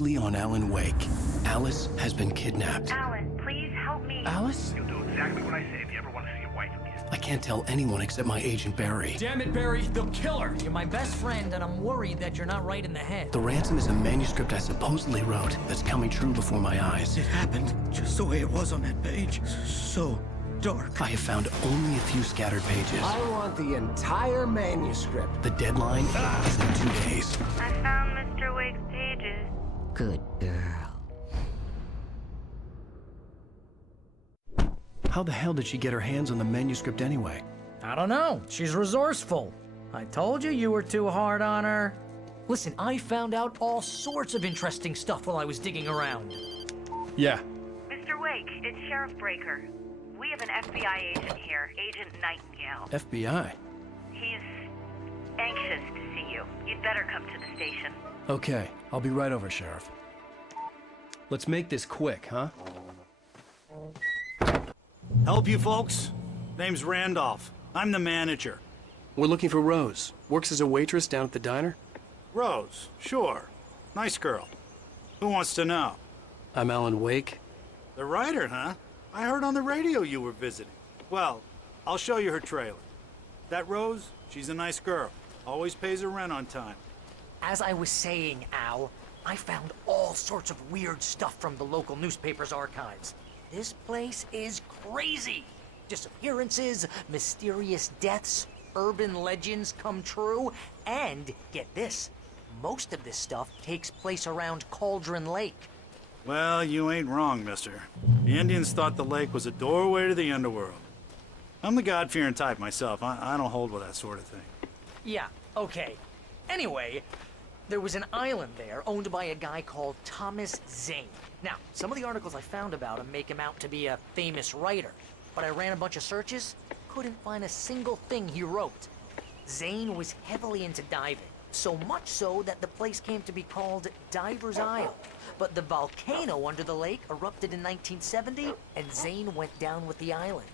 closely on Alan Wake. Alice has been kidnapped. Alan, please help me. Alice? You'll do exactly what I say if you ever want to see your wife again. I can't tell anyone except my agent Barry. Damn it, Barry, they'll kill her. You're my best friend, and I'm worried that you're not right in the head. The ransom is a manuscript I supposedly wrote that's coming true before my eyes. It happened just the way it was on that page. So dark. I have found only a few scattered pages. I want the entire manuscript. The deadline is in 2 days. I found Mr. Wake's pages. Good girl. How the hell did she get her hands on the manuscript anyway? I don't know. She's resourceful. I told you were too hard on her. Listen, I found out all sorts of interesting stuff while I was digging around. Yeah. Mr. Wake, it's Sheriff Breaker. We have an FBI agent here, Agent Nightingale. FBI? He's anxious to see you. You'd better come to the station. Okay, I'll be right over, Sheriff. Let's make this quick, huh? Help you folks? Name's Randolph. I'm the manager. We're looking for Rose. Works as a waitress down at the diner. Rose, sure. Nice girl. Who wants to know? I'm Alan Wake. The writer, huh? I heard on the radio you were visiting. Well, I'll show you her trailer. That Rose, she's a nice girl. Always pays her rent on time. As I was saying, Al, I found all sorts of weird stuff from the local newspaper's archives. This place is crazy. Disappearances, mysterious deaths, urban legends come true, and get this, most of this stuff takes place around Cauldron Lake. Well, you ain't wrong, mister. The Indians thought the lake was a doorway to the underworld. I'm the God-fearing type myself. I don't hold with that sort of thing. Yeah, okay. Anyway, there was an island there owned by a guy called Thomas Zane. Now, some of the articles I found about him make him out to be a famous writer, but I ran a bunch of searches, couldn't find a single thing he wrote. Zane was heavily into diving, so much so that the place came to be called Diver's Isle. But the volcano under the lake erupted in 1970, and Zane went down with the island.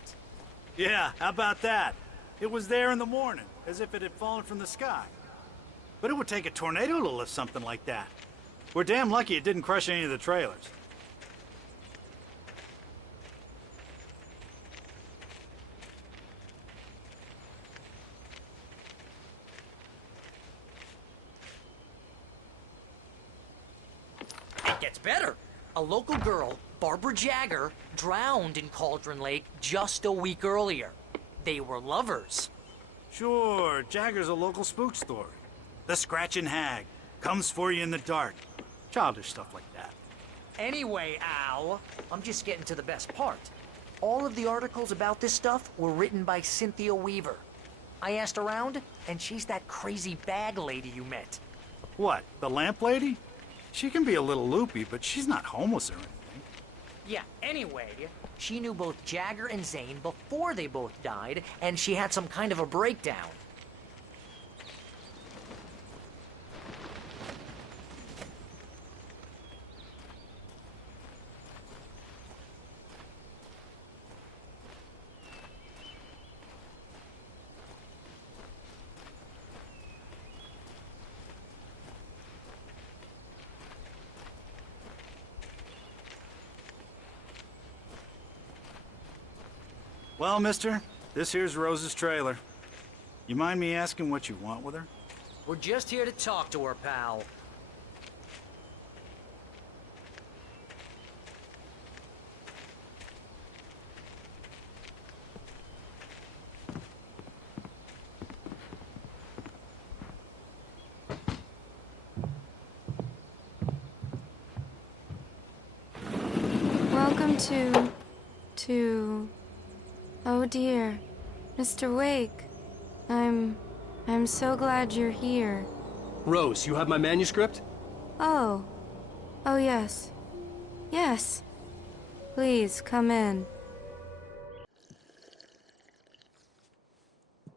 Yeah, how about that? It was there in the morning, as if it had fallen from the sky. But it would take a tornado to lift something like that. We're damn lucky it didn't crush any of the trailers. It gets better. A local girl, Barbara Jagger, drowned in Cauldron Lake just a week earlier. They were lovers. Sure, Jagger's a local spook story. The Scratching Hag comes for you in the dark. Childish stuff like that. Anyway, Al, I'm just getting to the best part. All of the articles about this stuff were written by Cynthia Weaver. I asked around, and she's that crazy bag lady you met. What, the lamp lady? She can be a little loopy, but she's not homeless or anything. Yeah, anyway, she knew both Jagger and Zane before they both died, and she had some kind of a breakdown. Well, mister, this here's Rose's trailer. You mind me asking what you want with her? We're just here to talk to her, pal. Welcome to... Oh dear, Mr. Wake. I'm so glad you're here. Rose, you have my manuscript? Oh. Oh yes. Yes. Please, come in.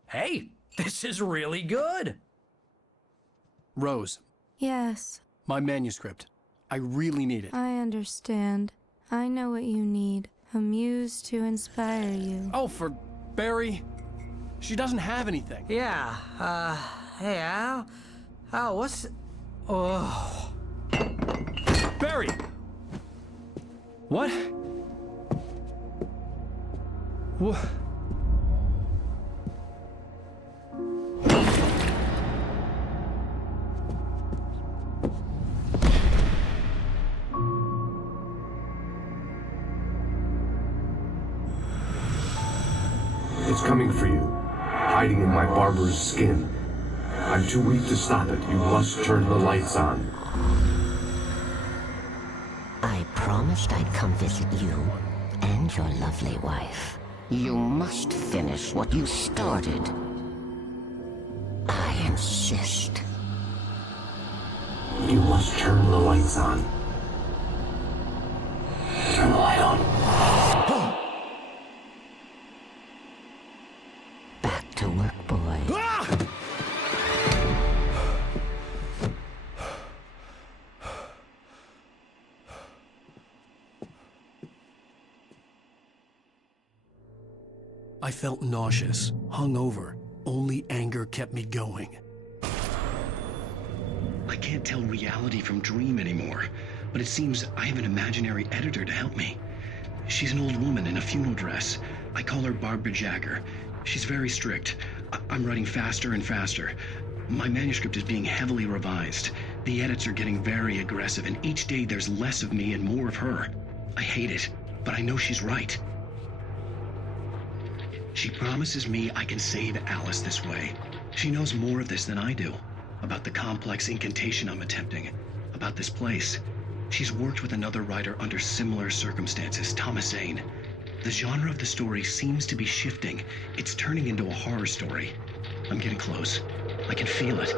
Hey, this is really good. Rose, Yes, my manuscript. I really need it. I understand. I know what you need. A muse to inspire you. Oh, for Barry. She doesn't have anything. Yeah, hey, Al. Al, what's... Oh... Barry! What? What? It's coming for you, hiding in my barber's skin. I'm too weak to stop it. You must turn the lights on. I promised I'd come visit you and your lovely wife. You must finish what you started. I insist. You must turn the lights on. Turn the light on. Back to work, boy. I felt nauseous, hungover. Only anger kept me going. I can't tell reality from dream anymore, but it seems I have an imaginary editor to help me. She's an old woman in a funeral dress. I call her Barbara Jagger. She's very strict. I'm writing faster and faster. My manuscript is being heavily revised. The edits are getting very aggressive, and each day there's less of me and more of her. I hate it, but I know she's right. She promises me I can save Alice this way. She knows more of this than I do. About the complex incantation I'm attempting. About this place. She's worked with another writer under similar circumstances, Thomas Zane. The genre of the story seems to be shifting. It's turning into a horror story. I'm getting close. I can feel it.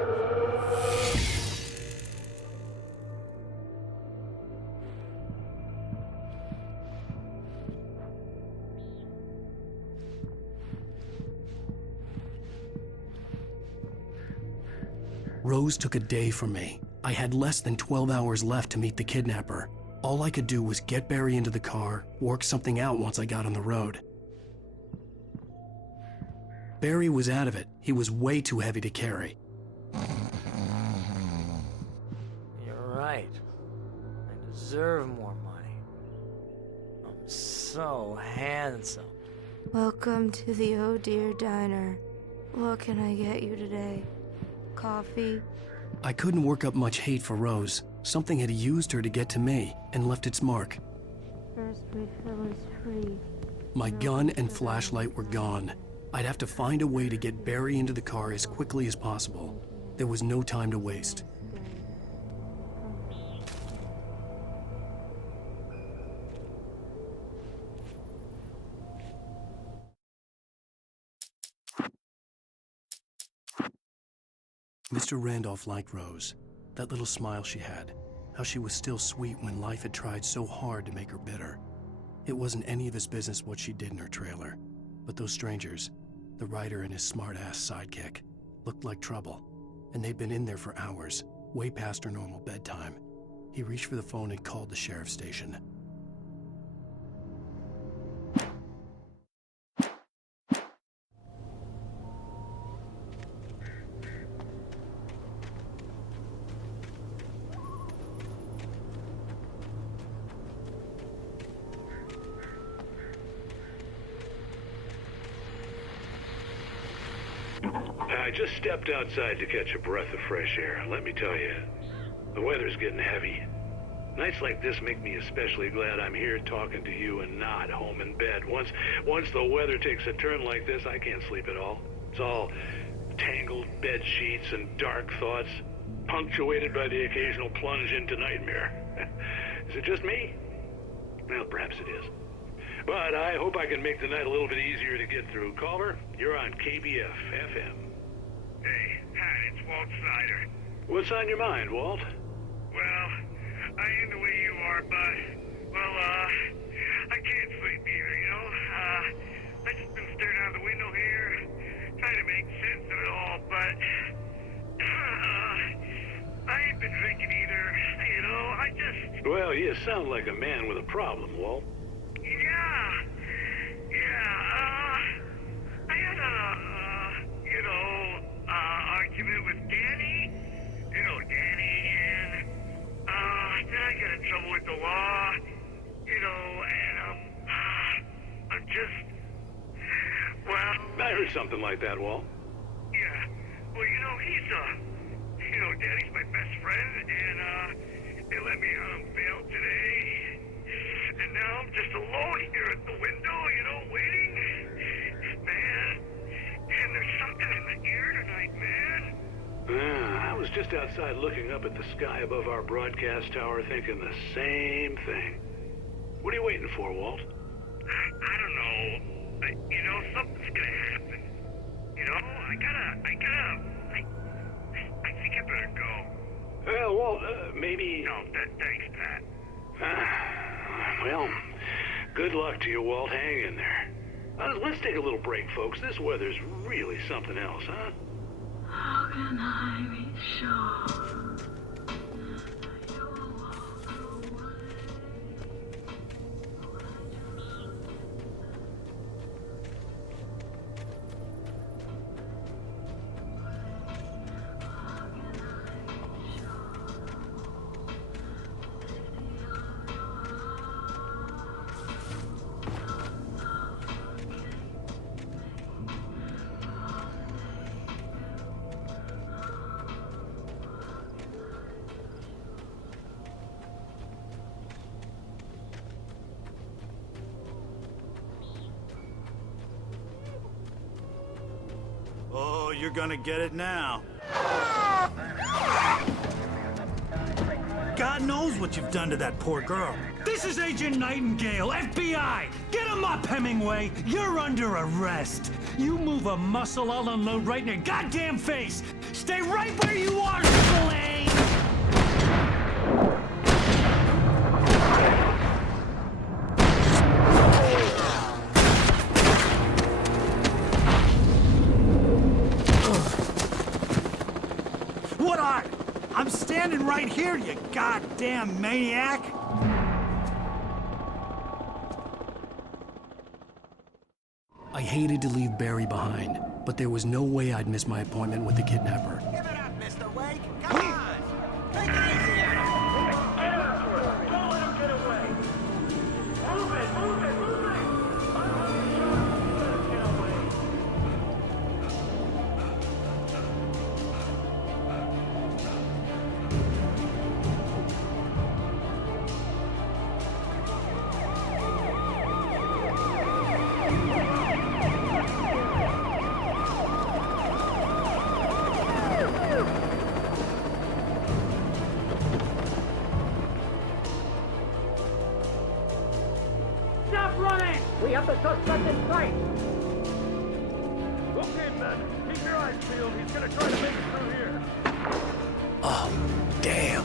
Rose took a day from me. I had less than 12 hours left to meet the kidnapper. All I could do was get Barry into the car, work something out once I got on the road. Barry was out of it. He was way too heavy to carry. You're right. I deserve more money. I'm so handsome. Welcome to the Oh Dear Diner. What can I get you today? Coffee? I couldn't work up much hate for Rose. Something had used her to get to me and left its mark. First refill is free. My gun and flashlight were gone. I'd have to find a way to get Barry into the car as quickly as possible. There was no time to waste. Mr. Randolph liked Rose. That little smile she had. How she was still sweet when life had tried so hard to make her bitter. It wasn't any of his business what she did in her trailer. But those strangers, the writer and his smart-ass sidekick, looked like trouble. And they'd been in there for hours, way past her normal bedtime. He reached for the phone and called the sheriff's station. I just stepped outside to catch a breath of fresh air. Let me tell you, the weather's getting heavy. Nights like this make me especially glad I'm here talking to you and not home in bed. Once the weather takes a turn like this, I can't sleep at all. It's all tangled bed sheets and dark thoughts, punctuated by the occasional plunge into nightmare. Is it just me? Well, perhaps it is. But I hope I can make the night a little bit easier to get through. Caller, you're on KBF FM. Hey, Pat, it's Walt Snyder. What's on your mind, Walt? Well, I am the way you are, but, I can't sleep either, you know? I just been staring out the window here, trying to make sense of it all, but, I ain't been drinking either, you know? Well, you sound like a man with a problem, Walt. I had argument with Danny. You know Danny, and, then I I get in trouble with the law, you know, and I'm just, well... I heard something like that, Walt. Yeah, well, you know, Daddy's my best friend, and, they let me out on bail today. And now I'm just alone here at the window, you know, waiting. Man, and there's something in the air tonight, man. I was just outside looking up at the sky above our broadcast tower thinking the same thing. What are you waiting for, Walt? I don't know. You know, something's gonna happen. You know, I think I better go. Well, Walt, maybe... No, thanks, Pat. Well, good luck to you, Walt. Hang in there. Let's take a little break, folks. This weather's really something else, huh? How can I be sure you will walk away? Oh, you're gonna get it now. God knows what you've done to that poor girl. This is Agent Nightingale, FBI! Get him up, Hemingway! You're under arrest! You move a muscle, I'll unload right in your goddamn face! Stay right where you are, Spillane! What are? I'm standing right here, you goddamn maniac! I hated to leave Barry behind, but there was no way I'd miss my appointment with the kidnapper. Give it up, Mr. Wake. Come on. Take it easy on him. Get after it! Don't let him get away! Move it! Move it! Move it! I'm not sure let him get away! Stop running! We have the suspect in sight! Okay, men, keep your eyes peeled. He's gonna try to make it through here. Oh, damn.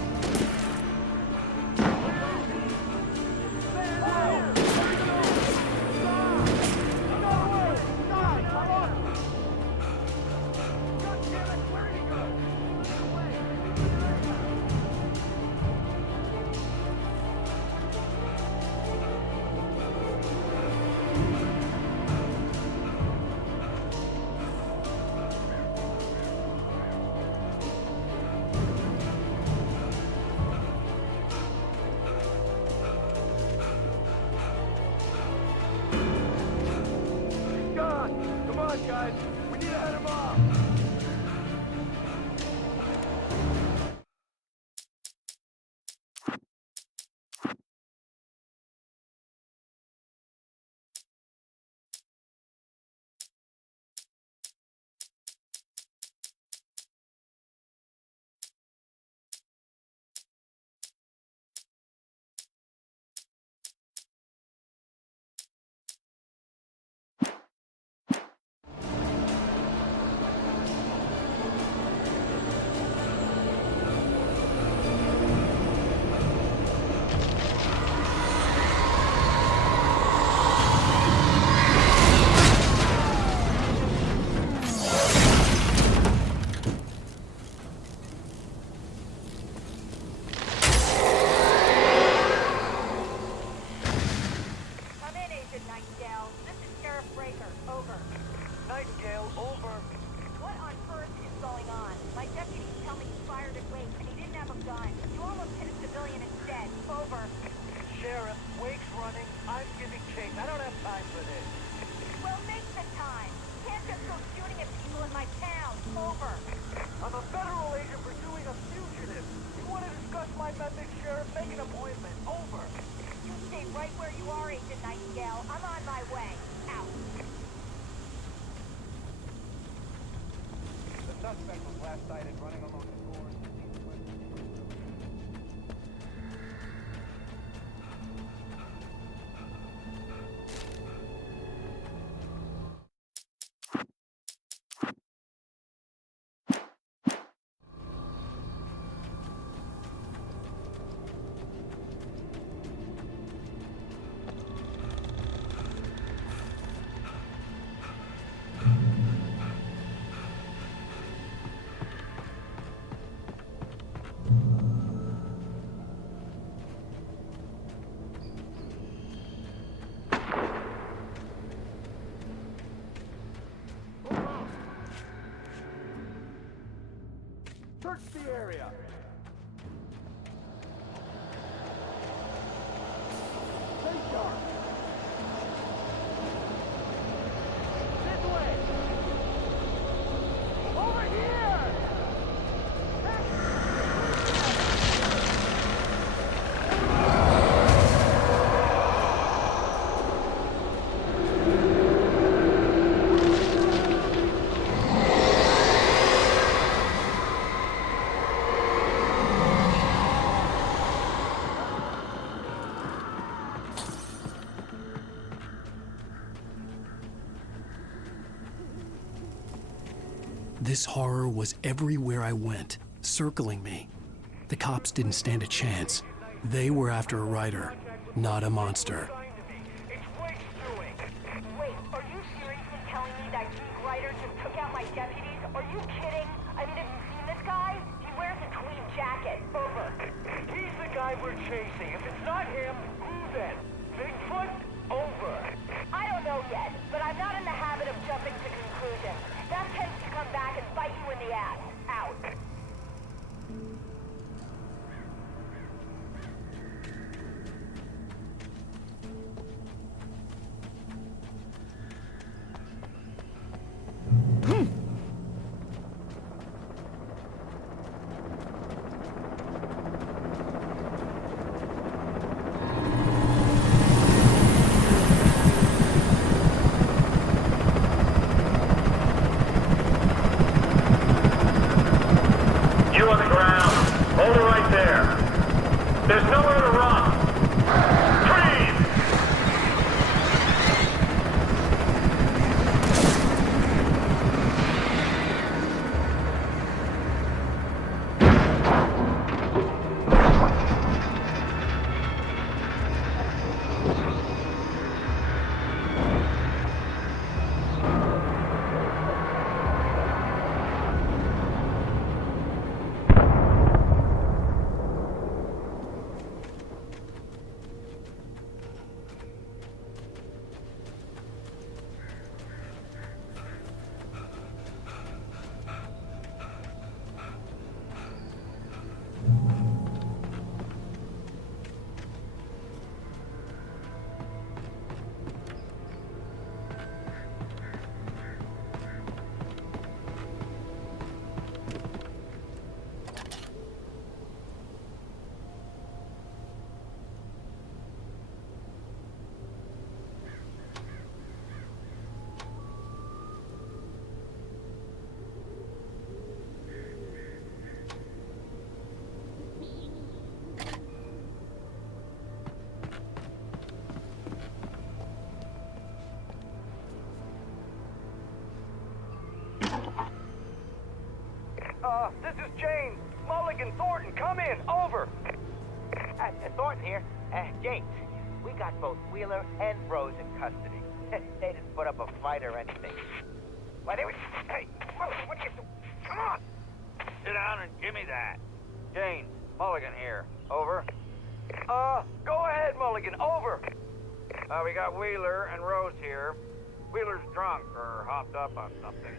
Come on, guys. We need to head him off. Sheriff, Wake's running, I'm giving chase. I don't have time for this. Well, make the time. Can't just go shooting at people in my town. Over. I'm a federal agent pursuing a fugitive. You want to discuss my methods, Sheriff? Make an appointment. Over. You stay right where you are, Agent Nightingale. I'm on my way. Out. The suspect was last sighted running along the shore. Search the area. Stay sharp. This way. Over here. This horror was everywhere I went, circling me. The cops didn't stand a chance. They were after a writer, not a monster. It's Wake's doing. Wait, are you seriously telling me that geek writer just took out my deputies? Are you kidding? I mean, have you seen this guy? He wears a tweed jacket. Over. He's the guy we're chasing. If it's not him, who then? Bigfoot? Over. I don't know yet, but I'm not in the habit of jumping to conclusions. That tends to come back and bite you in the ass. Out. You on the ground. Hold it right there. There's nowhere to run. Freeze! This is James. Mulligan, Thornton, come in. Over. Thornton here. James, we got both Wheeler and Rose in custody. They didn't put up a fight or anything. Why, they were... Hey, what you... Come on! Sit down and give me that. James, Mulligan here. Over. Go ahead, Mulligan. Over. We got Wheeler and Rose here. Wheeler's drunk or hopped up on something.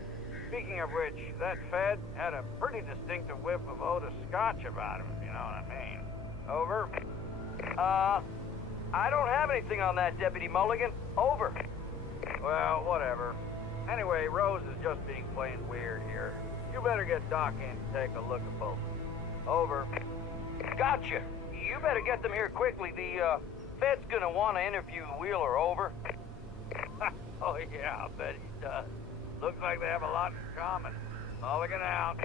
Speaking of which, that Fed had a pretty distinctive whiff of Otis Scotch about him, if you know what I mean. Over. I don't have anything on that, Deputy Mulligan. Over. Well, whatever. Anyway, Rose is just being plain weird here. You better get Doc in to take a look at both. Over. Gotcha. You better get them here quickly. The Fed's gonna want to interview Wheeler. Over. Oh yeah, I bet he does. Looks like they have a lot in common. Mulligan out.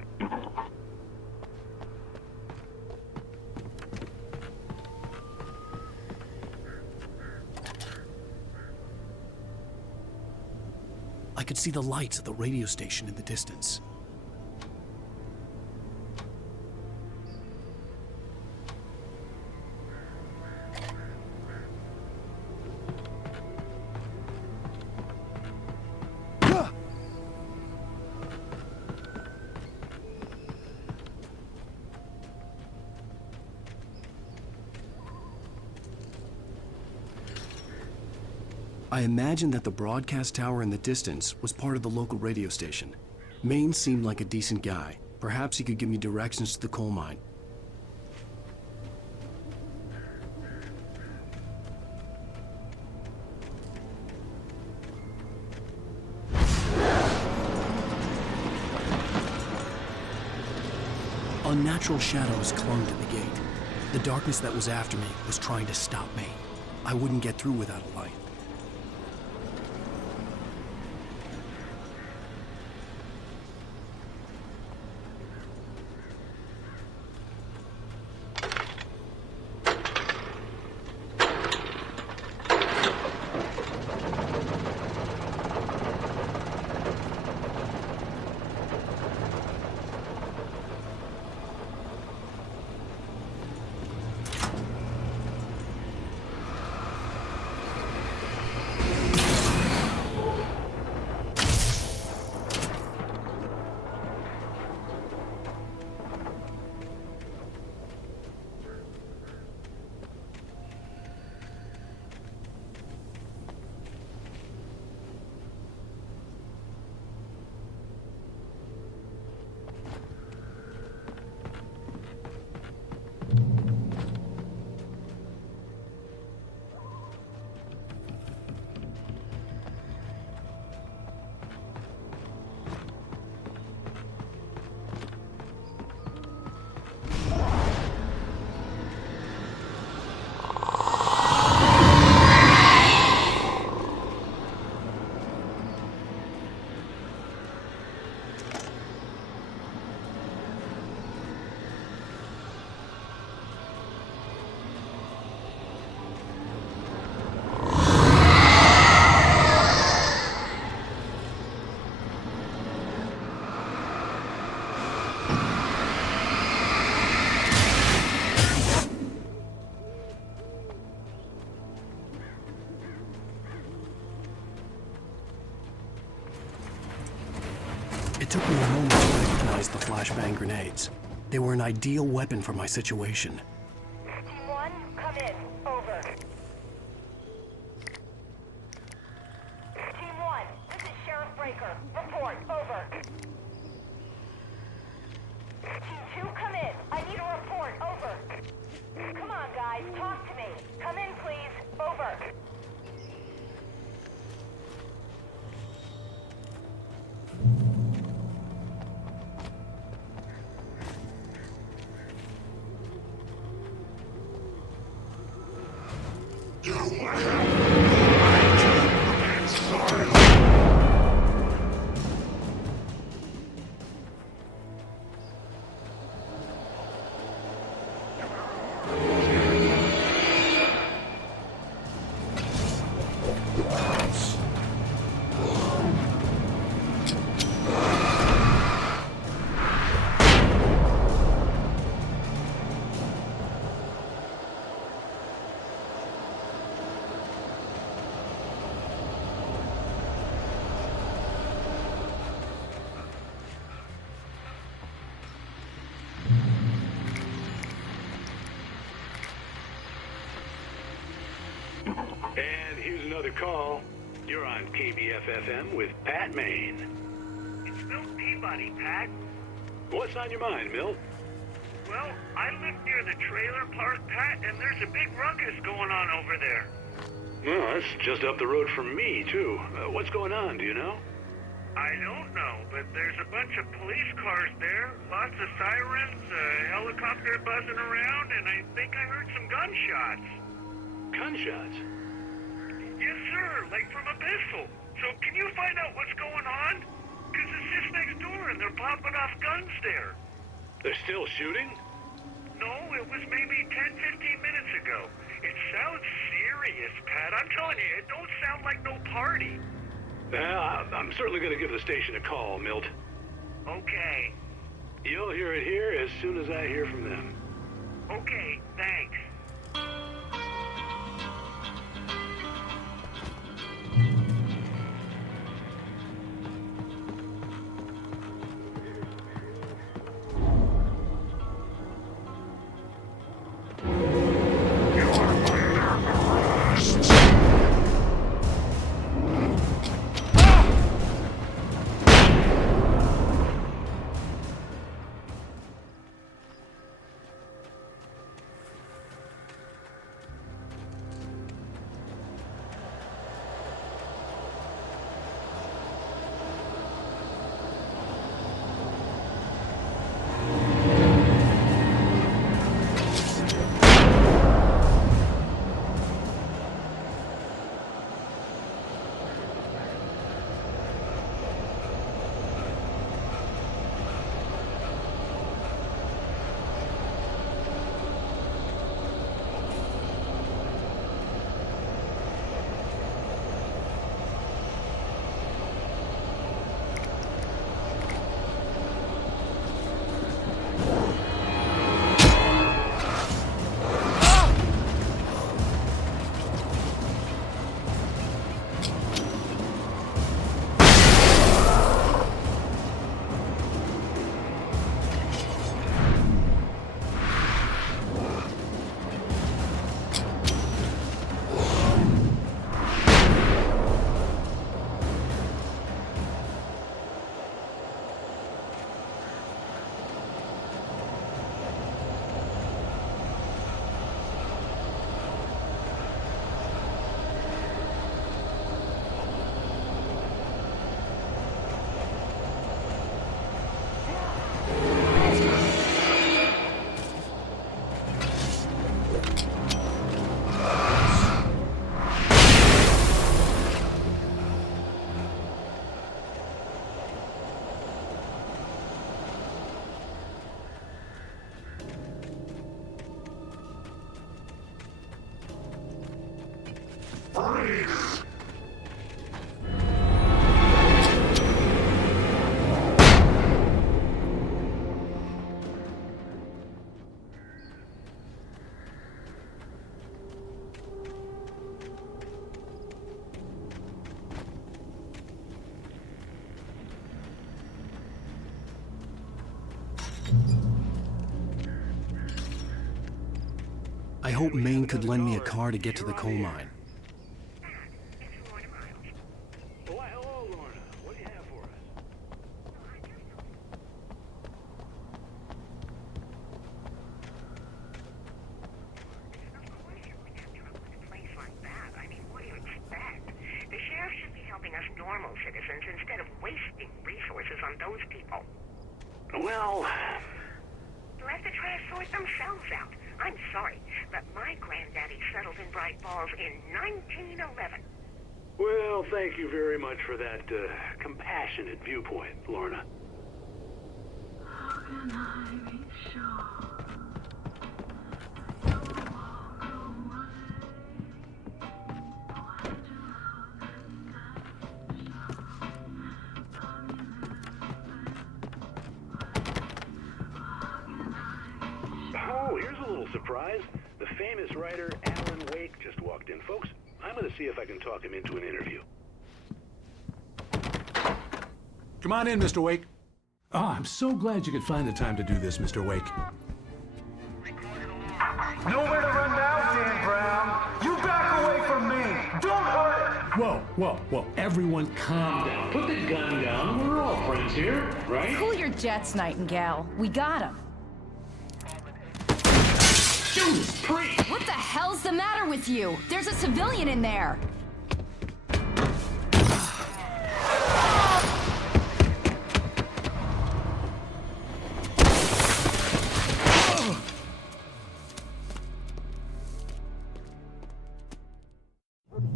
I could see the lights of the radio station in the distance. I imagined that the broadcast tower in the distance was part of the local radio station. Maine seemed like a decent guy. Perhaps he could give me directions to the coal mine. Unnatural shadows clung to the gate. The darkness that was after me was trying to stop me. I wouldn't get through without a light. It took me a moment to recognize the flashbang grenades. They were an ideal weapon for my situation. Team 1, come in. Over. Team 1, this is Sheriff Breaker. Report. Over. Team 2, come in. I need a report. Over. Come on, guys. Talk to me. Come in, please. Over. And here's another call. You're on KBF-FM with Pat Maine. It's Milt Peabody, Pat. What's on your mind, Milt? Well, I live near the trailer park, Pat, and there's a big ruckus going on over there. Well, that's just up the road from me, too. What's going on, do you know? I don't know, but there's a bunch of police cars there, lots of sirens, a helicopter buzzing around, and I think I heard some gunshots. Gunshots? Yes, sir, like from a pistol. So can you find out what's going on? Because it's just next door and they're popping off guns there. They're still shooting? No, it was maybe 10, 15 minutes ago. It sounds serious, Pat. I'm telling you, it don't sound like no party. I'm certainly going to give the station a call, Milt. Okay. You'll hear it here as soon as I hear from them. Okay, thanks. I hope Maine could lend me a car to get to the coal mine. Why, hello, Lorna. What do you have for us? The sheriff should be helping us normal citizens instead of wasting resources on those people. Well... Let the trash sort themselves out. I'm sorry, but my granddaddy settled in Bright Falls in 1911. Well, thank you very much for that compassionate viewpoint, Lorna. How can I be sure? Oh, here's a little surprise. The famous writer Alan Wake just walked in. Folks, I'm going to see if I can talk him into an interview. Come on in, Mr. Wake. Oh, I'm so glad you could find the time to do this, Mr. Wake. Nowhere to run now, Dan Brown. You back away from me. Don't hurt it. Whoa. Everyone calm down. Put the gun down. We're all friends here, right? Cool your jets, Nightingale. We got him. Judas Priest! What the hell's the matter with you? There's a civilian in there.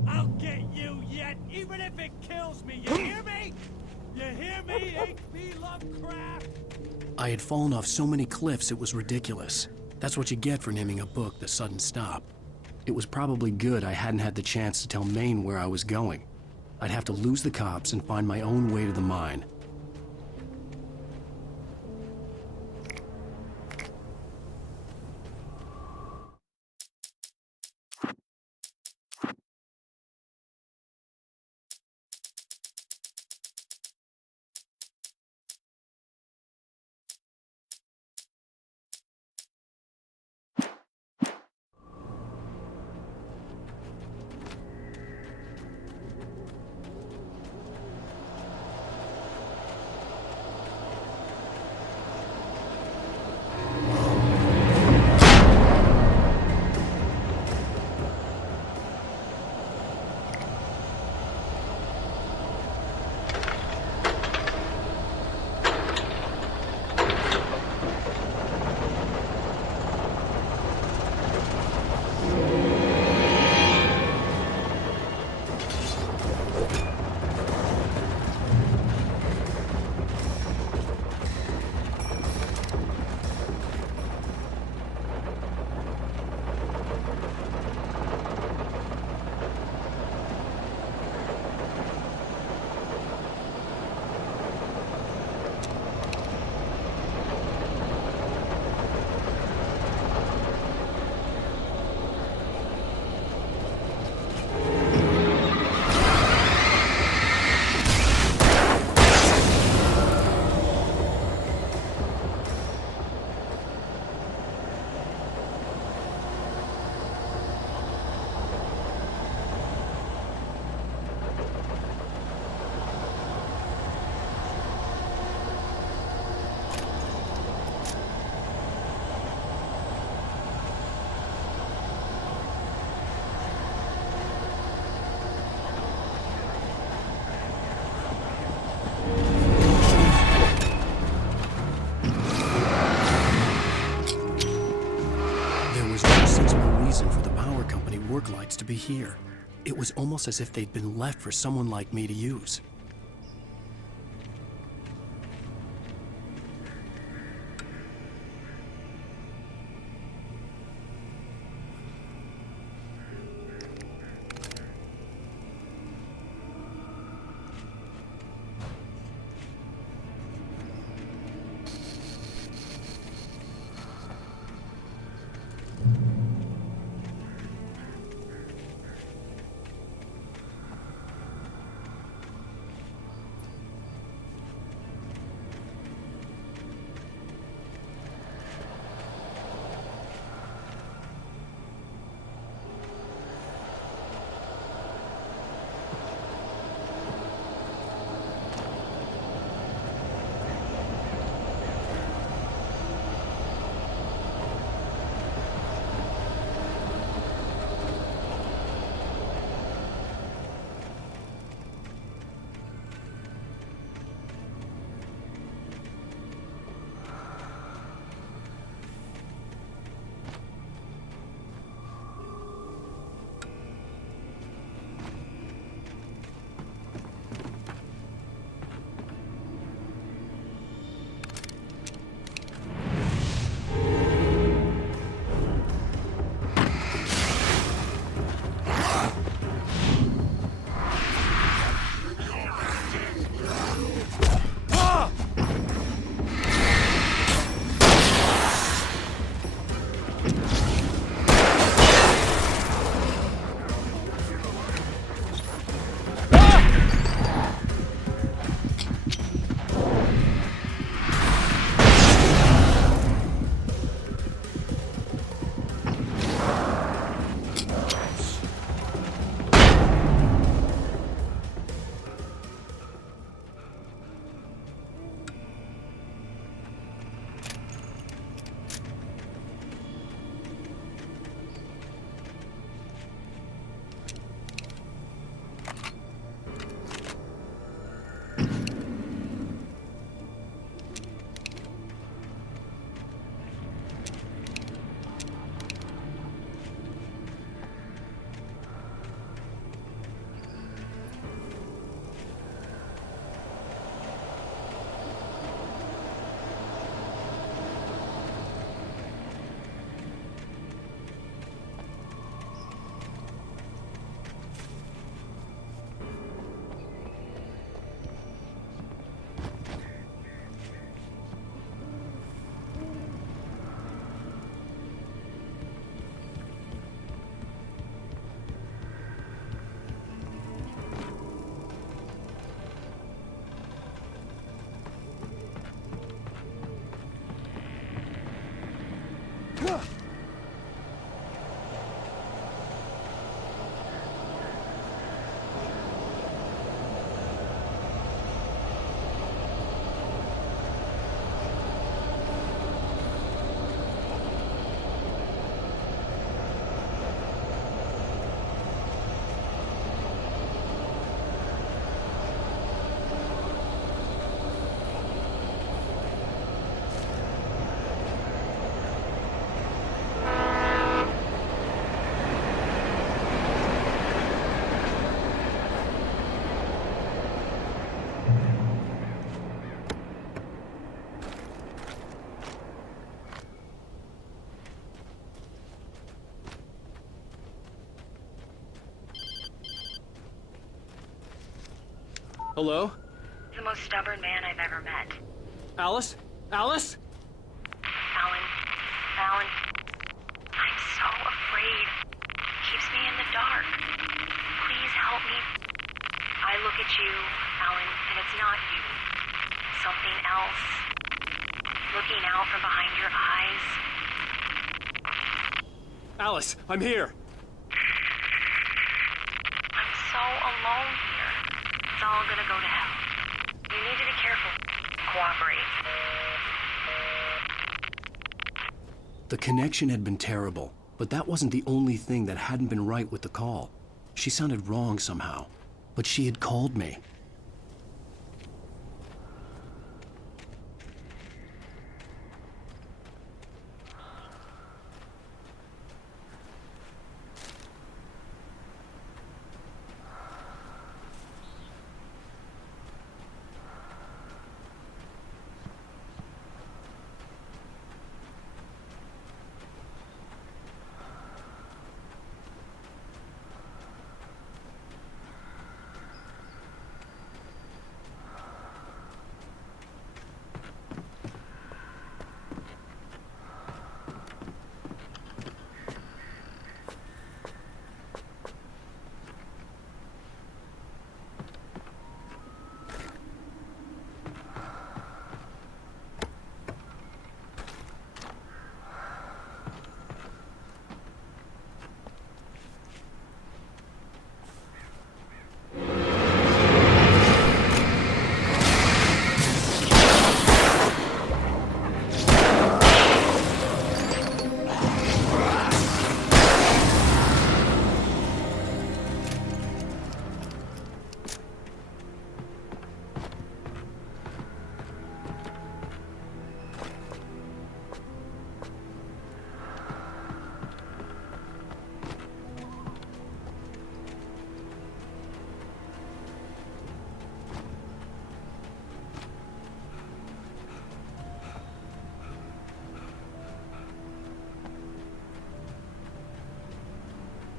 I'll get you yet, even if it kills me. You hear me? You hear me, H.P. Lovecraft? I had fallen off so many cliffs it was ridiculous. That's what you get for naming a book The Sudden Stop. It was probably good I hadn't had the chance to tell Maine where I was going. I'd have to lose the cops and find my own way to the mine. Work lights to be here. It was almost as if they'd been left for someone like me to use. Hello? The most stubborn man I've ever met. Alice? Alice? Alan, I'm so afraid. Keeps me in the dark. Please help me. I look at you, Alan, and it's not you. Something else. Looking out from behind your eyes. Alice, I'm here. I'm so alone here. It's all gonna go to hell. You need to be careful. Cooperate. The connection had been terrible, but that wasn't the only thing that hadn't been right with the call. She sounded wrong somehow, but she had called me.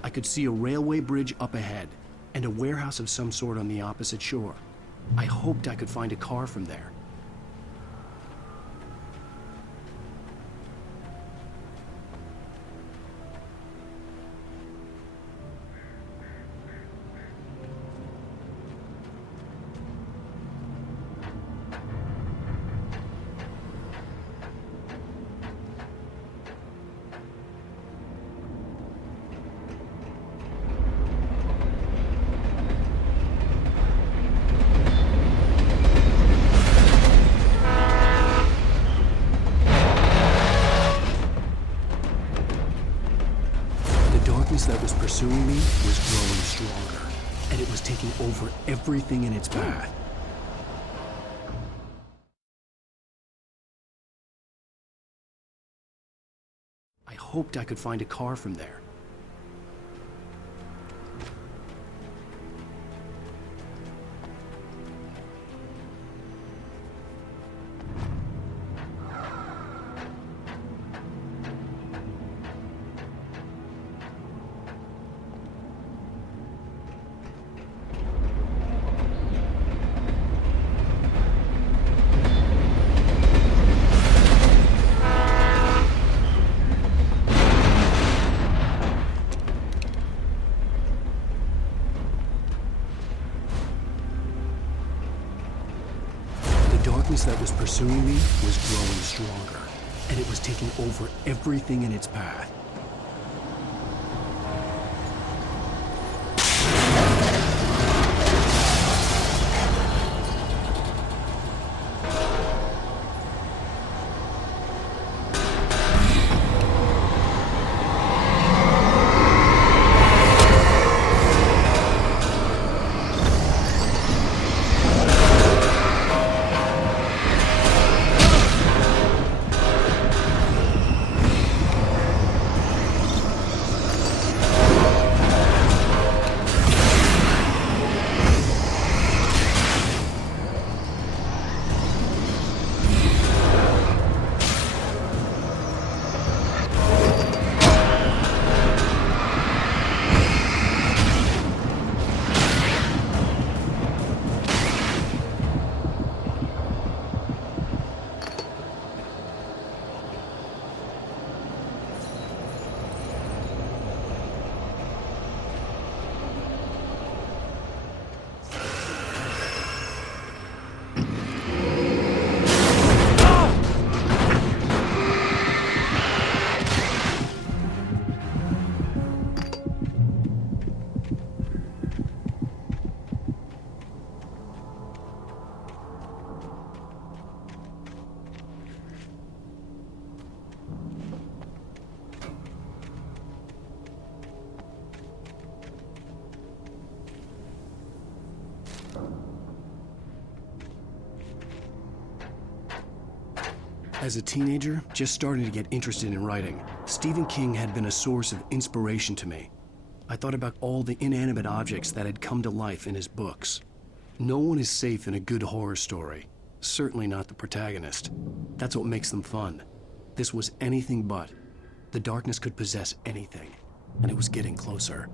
I could see a railway bridge up ahead, and a warehouse of some sort on the opposite shore. I hoped I could find a car from there. That was pursuing me was growing stronger, and it was taking over everything in its path. I hoped I could find a car from there. The darkness that was pursuing me was growing stronger, and it was taking over everything in its path. As a teenager, just starting to get interested in writing, Stephen King had been a source of inspiration to me. I thought about all the inanimate objects that had come to life in his books. No one is safe in a good horror story. Certainly not the protagonist. That's what makes them fun. This was anything but. The darkness could possess anything, and it was getting closer.